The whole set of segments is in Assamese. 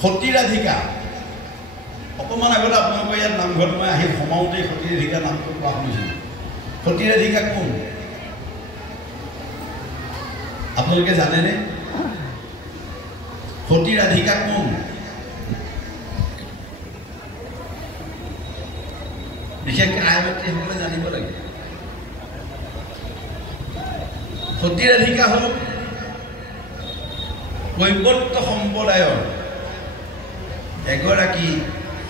সতী ৰাধিকা অকণমান আগতে আপোনালোকৰ ইয়াত নামঘৰত মই আহি সোমাওঁতেই সতী ৰাধিকা নামটো কোৱা শুনিছিলোঁ সতী ৰাধিকা কোন আপোনালোকে জানেনে সতী ৰাধিকা কোন বিশেষকৈ আয়তীসকলে জানিব লাগে সতী ৰাধিকা হ'ল কৈৱৰ্ত সম্প্ৰদায়ৰ এগৰাকী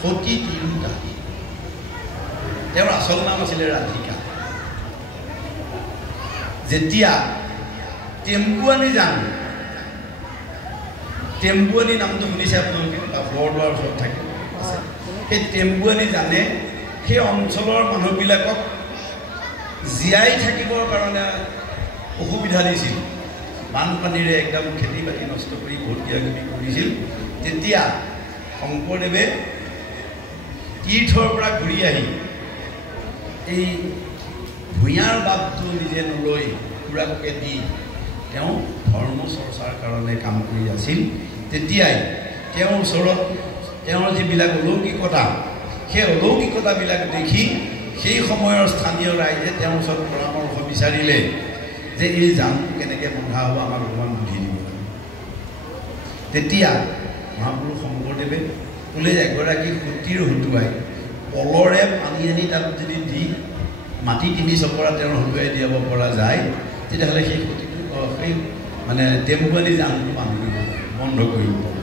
সতী তিৰোতা তেওঁৰ আচল নাম আছিলে ৰাধিকা যেতিয়া টেম্পুৱানী যান টেম্পুৱানী নামটো শুনিছে আপোনালোকে বৰদোৱাৰ ওচৰত থাকে সেই টেম্পুৱানী জানে সেই অঞ্চলৰ মানুহবিলাকক জীয়াই থাকিবৰ কাৰণে অসুবিধা দিছিল বানপানীৰে একদম খেতি বাতি নষ্ট কৰি বহুত কিবা কিবি কৰিছিল তেতিয়া শংকৰদেৱে তীৰ্থৰ পৰা ঘূৰি আহি এই ভূঞাৰ বাপটো নিজে নলৈ খুৰাককে দি তেওঁ ধৰ্ম চৰ্চাৰ কাৰণে কাম কৰি আছিল তেতিয়াই তেওঁৰ ওচৰত তেওঁৰ যিবিলাক অলৌকিকতা সেই অলৌকিকতাবিলাক দেখি সেই সময়ৰ স্থানীয় ৰাইজে তেওঁৰ ওচৰত পৰামৰ্শ বিচাৰিলে যে এই জানটো কেনেকৈ বন্ধা হ'ব আমাক অকণমান বুদ্ধি দিব তেতিয়া মহাপুৰুষ শংকৰদেৱে ক'লে এগৰাকী সতীৰ হতুৱাই পলৰে পানী আনি তাত যদি দি মাটি 3 চপৰা তেওঁৰ হতুৱাই দিয়াব পৰা যায় তেতিয়াহ'লে সেই সতীটো সেই মানে টেম্পুৱানী জানটো বন্ধ কৰিব পাৰে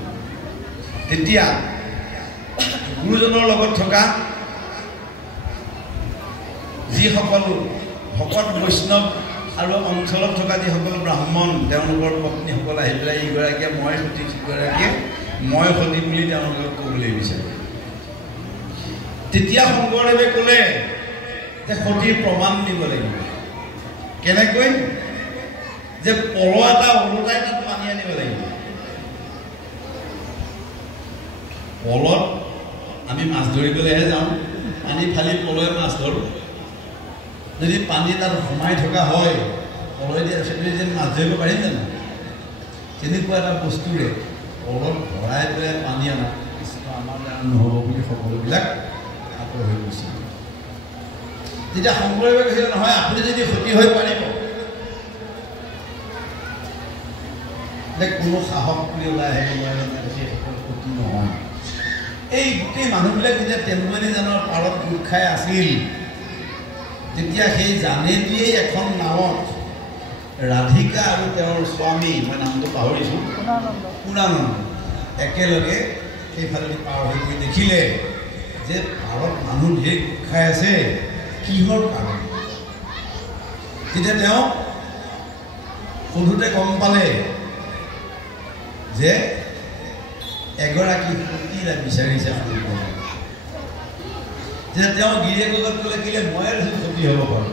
তেতিয়া গুৰুজনৰ লগত থকা যিসকল ভকত বৈষ্ণৱ আৰু অঞ্চলত থকা যিসকল ব্ৰাহ্মণ তেওঁলোকৰ পত্নীসকল আহি পেলাই এইগৰাকীয়ে মই সতী সিগৰাকীয়ে মই সতী বুলি তেওঁলোকক ক'বলৈ বিচাৰে তেতিয়া শংকৰদেৱে ক'লে যে সতীৰ প্ৰমাণ দিব লাগিব কেনেকৈ যে পল এটা ওলোটাই তাত পানী আনিব লাগিব পলত আমি মাছ ধৰিবলৈহে যাওঁ পানী ফালি পলয়ে মাছ ধৰোঁ যদি পানী তাত সোমাই থকা হয় পলয় দিয়া সেইটোৱে যেন মাছ ধৰিব পাৰিম জানো তেনেকুৱা এটা বস্তুৰে পলত ভৰাই পেলাই পানী আনা আমাৰ দ্বাৰা নহ'ব বুলি সকলোবিলাক আঁতৰ হৈ গৈছিল তেতিয়া শংকৰদেৱে কৈছে নহয় আপুনি যদি সতী হৈ পাৰিব যে কোনো সাহস কৰি ওলাই আহিব সেইসকল সতী নহয় এই গোটেই মানুহবিলাক যেতিয়া টেম্পুৱানী জানৰ পাৰত গোট খাই আছিল তেতিয়া সেই জানেদিয়েই এখন নাৱত ৰাধিকা আৰু তেওঁৰ স্বামী মই নামটো পাহৰিছোঁ পুৰানন্দ একেলগে সেইফালেদি পাৰ হৈ গৈ দেখিলে যে পাৰত মানুহ ঢেৰ গোট খাই আছে কিহৰ কাৰণ তেতিয়া তেওঁ সোধোতে গম পালে যে এগৰাকী সতীৰে বিচাৰিছে যেতিয়া তেওঁ গিৰিয়েকক ক'লে কিলে মই আৰু সতী হ'ব পাৰোঁ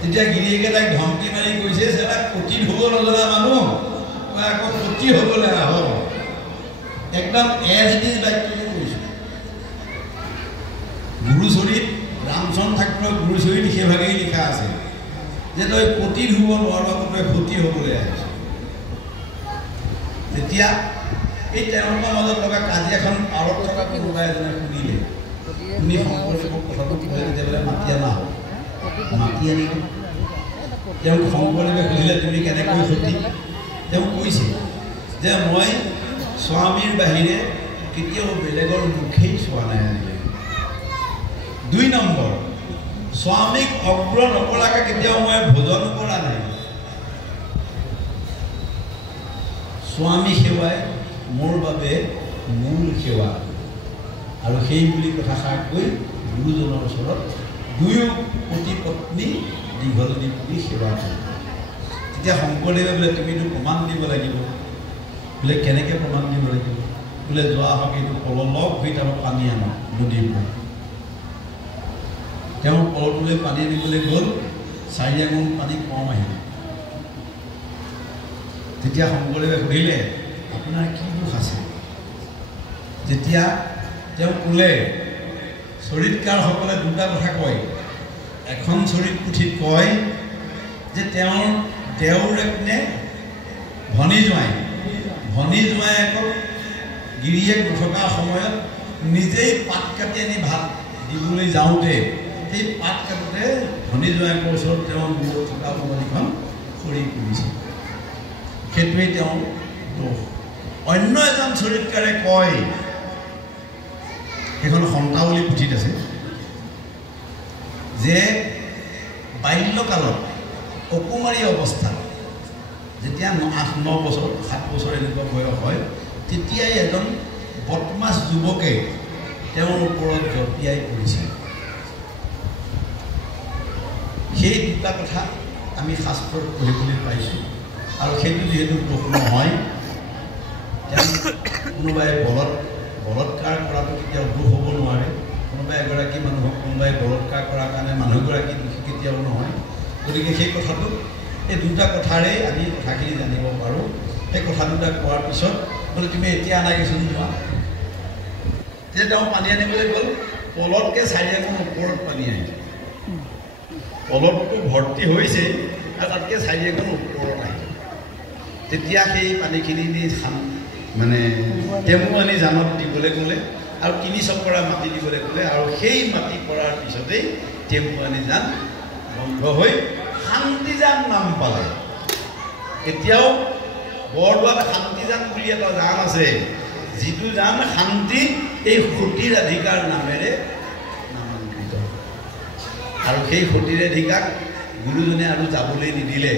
তেতিয়া গিৰিয়েকে তাইক ধমকি মাৰি কৈছে যে তাক সতী হ'ব নজনা মানুহ তই আকৌ সতী হ'বলৈ আহ একদম এজনীৰ বাক্যটো কৈছোঁ গুৰুচৰিত ৰামচন্দ্ৰ ঠাকুৰৰ গুৰুচৰিত সেইভাগেই লিখা আছে যে তই পতীত হ'ব নোৱাৰ আকৌ তই সতী হ'বলৈ আহিছ তেতিয়া এই তেওঁলোকৰ মাজত থকা কাজিয়াখন পাৰত থকা কোনোবা এজনে শুনিলে শুনি শংকৰদেৱক কথাটো ক'লে তেতিয়াহ'লে মাতি অনা হ'ল মাতি আনিলে তেওঁক শংকৰদেৱে সুধিলে তুমি কেনেকৈ সতী তেওঁ কৈছে যে মই স্বামীৰ বাহিৰে কেতিয়াও বেলেগৰ মুখেই চোৱা নাই আনিলে 2 নম্বৰ স্বামীক অগ্ৰ নকৰাকৈ কেতিয়াও মই ভোজন কৰা নাই স্বামী সেৱাই মোৰ বাবে মূল সেৱা আৰু সেই বুলি কথাষাৰ কৈ গুৰুজনৰ ওচৰত দুয়ো পতি পত্নী দীঘলতি পুতি সেৱা কৰে তেতিয়া শংকৰদেৱে বোলে তুমিতো প্ৰমাণ দিব লাগিব বোলে কেনেকৈ প্ৰমাণ দিব লাগিব বোলে যোৱা হওক এইটো পল লগ হৈ তাৰ পানী আনক নদীৰ পৰা তেওঁ পলটোলৈ পানী আনিবলৈ গ'ল 4 আঙুল পানী কম আহিল তেতিয়া শংকৰদেৱে সুধিলে আপোনাৰ কি দোষ আছে যেতিয়া তেওঁ ক'লে চৰিতকাৰসকলে 2টা কথা কয় এখন চৰিত পুথিত কয় যে তেওঁৰ দেউৰ এপিনে ভনী জোঁৱাই আকৌ গিৰিয়েক নথকা সময়ত নিজেই পাত কাটি আনি ভাত দিবলৈ যাওঁতে সেই পাত কাটোতে ধনী জোঁৱায়েকৰ ওচৰত তেওঁ মূৰত থকা কোমলীখন সৰি পৰিছে। সেইটোৱেই তেওঁৰ দোষ। অন্য এজন চৰিত্ৰকাৰে কয়, সেইখন সন্তাৱলী পুথিত আছে, যে বাল্যকালত অকুমাৰী অৱস্থাত যেতিয়া 8-9 বছৰ 7 বছৰ এনেকুৱা বয়স হয়, তেতিয়াই এজন বদমাছ যুৱকে তেওঁৰ ওপৰত জঁপিয়াই পৰিছিল। সেই দুটা কথা আমি শাস্ত্ৰত পঢ়িবলৈ পাইছোঁ। আৰু সেইটো যিহেতু দোষ নহয়, কোনোবাই বলৎকাৰ কৰাটো কেতিয়াও দোষ হ'ব নোৱাৰে। কোনোবাই এগৰাকী মানুহক কোনোবাই বলৎকাৰ কৰাৰ কাৰণে মানুহগৰাকী দোষী কেতিয়াও নহয়। গতিকে সেই কথাটো, এই দুটা কথাৰেই আমি কথাখিনি জানিব পাৰোঁ। সেই কথা দুটা কোৱাৰ পিছত বোলে তুমি এতিয়া আনাগেচোন যোৱা, তেতিয়া তেওঁ পানী আনিবলৈ গ'ল, পলতকৈ 4 আঙুল ওপৰত পানী আহিছে। পলতটো ভৰ্তি হৈছে আৰু তাতকৈ 4 আঙুল ওপৰত আহিছে। তেতিয়া সেই পানীখিনি নি মানে টেমু আনি জানত দিবলৈ ক'লে আৰু 3 চপৰা মাটি দিবলৈ ক'লে। আৰু সেই মাটি পৰাৰ পিছতেই টেমু আনি জান বন্ধ হৈ শান্তিজান নাম পালে। এতিয়াও বৰদোৱাত শান্তিজান বুলি এটা জান আছে, যিটো জান শান্তি এই সতীৰ অধিকাৰ নামেৰে নামাঙ্কিত। আৰু সেই সতীৰ অধিকাক গুৰুজনে আৰু যাবলৈ নিদিলে।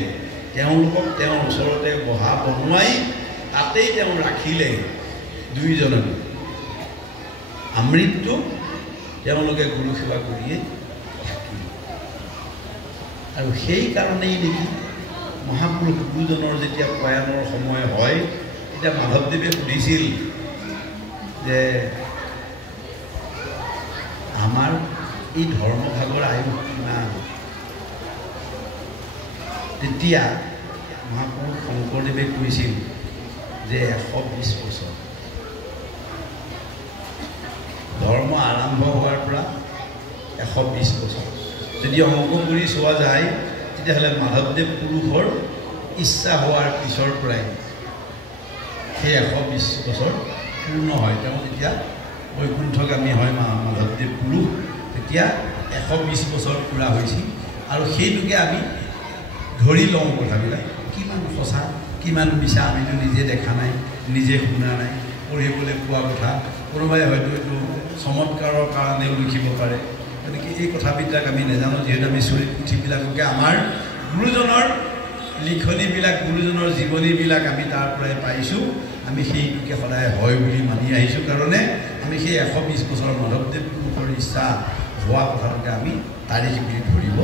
তেওঁলোকক তেওঁৰ ওচৰতে বনোৱাই তাতেই তেওঁ ৰাখিলে দুইজনক। আমৃত্যু তেওঁলোকে গুৰু সেৱা কৰিয়েই থাকিল। আৰু সেই কাৰণেই নেকি মহাপুৰুষ গুৰুজনৰ যেতিয়া প্ৰয়াণৰ সময় হয়, তেতিয়া মাধৱদেৱে সুধিছিল যে আমাৰ এই ধৰ্মভাগৰ আয়ুস কিমান? তেতিয়া মহাপুৰুষ শংকৰদেৱে কৈছিল যে 120 বছৰ। ধৰ্ম আৰম্ভ হোৱাৰ পৰা 120 বছৰ। যদি অংক কৰি চোৱা যায়, তেতিয়াহ'লে মাধৱদেৱ পুৰুষৰ ইচ্ছা হোৱাৰ পিছৰ পৰাই সেই 120 বছৰ পূৰ্ণ হয়। তেওঁ যেতিয়া বৈকুণ্ঠগামী হয় মাধৱদেৱ পুৰুষ, তেতিয়া 120 বছৰ পূৰা হৈছিল। আৰু সেইটোকে আমি ধৰি লওঁ কথাবিলাক কিমান সঁচা কিমান মিছা আমিতো নিজে দেখা নাই, নিজে শুনা নাই, পঢ়িবলৈ পোৱা কথা। কোনোবাই হয়তো এইটো চমৎকাৰৰ কাৰণেও লিখিব পাৰে। গতিকে এই কথাবিলাক আমি নাজানো, যিহেতু আমি চৰিত পুথিবিলাককে আমাৰ গুৰুজনৰ লিখনিবিলাক, গুৰুজনৰ জীৱনীবিলাক আমি তাৰ পৰাই পাইছোঁ। আমি সেইটোকে সদায় হয় বুলি মানি আহিছোঁ কাৰণে আমি সেই 120 বছৰ মাধৱদেৱ পুৰুষৰ ইচ্ছা হোৱা কথাটোকে আমি তাৰিখ বুলি ধৰিব